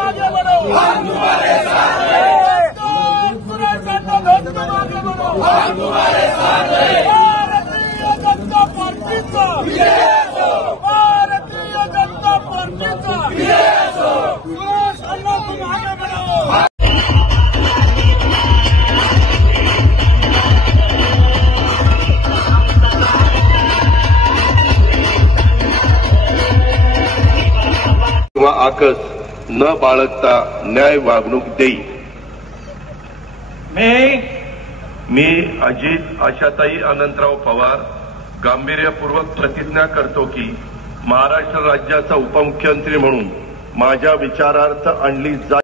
आगे बढ़ो, हम तुम्हारे साथ हैं। हम तुम्हारे साथ हैं। भारतीय जनता पार्टीचा विजय असो। भारतीय जनता पार्टीचा विजय असो। तुम आगे बढ़ो। किंवा आकस न बाळगता न्याय वागणूक देईल। मी अजित आशाताई अनंतराव पवार गांभीर्यपूर्वक प्रतिज्ञा करतो की महाराष्ट्र राज्याचा उपमुख्यमंत्री म्हणून माझ्या विचारार्थ आणली